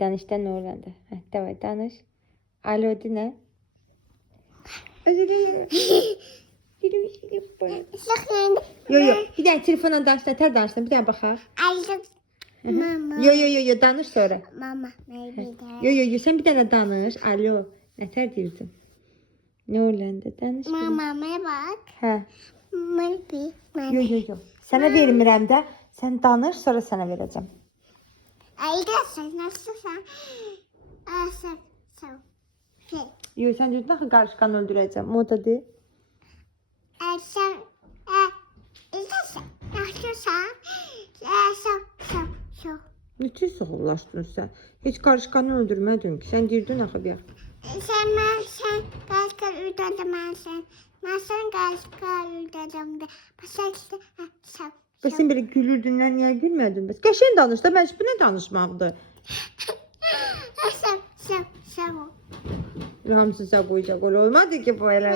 Danışdan öğrendi. Heh, davay danış. Alo dine. Özür dilerim. Dilim şey yapayım. Yo yo. Bir daha telefona danış. Neter danışsın. Bir daha bakar. Mama. Yo danış sonra. Mama. Maybe Yo sen bir tane danış. Alo. Neter diyorsun? Ne öğrendi? Danış. Mama bak. He. Maybe. Yo. Sana vermirəm də. Sen danış sonra sana vereceğim. Arkadaşlar nasılsın? Yo sen diyorsun ki karışkan öldüreceğim. Moda de. Nasılsın? Niçin soğulaşdın sen? Hiç karışkanı öldürmedin ki. Sen dirdin axı bir. Sen kaçkar ürdürdüm ben sen kaçkar ürdürdüm de. Bəs sən belə gülürdündən niyə gülmədin? Bəs qəşəng danış da, məncə bu nə danışmaqdır? Hamısı sən qoyacaq, olmadı ki bu elə.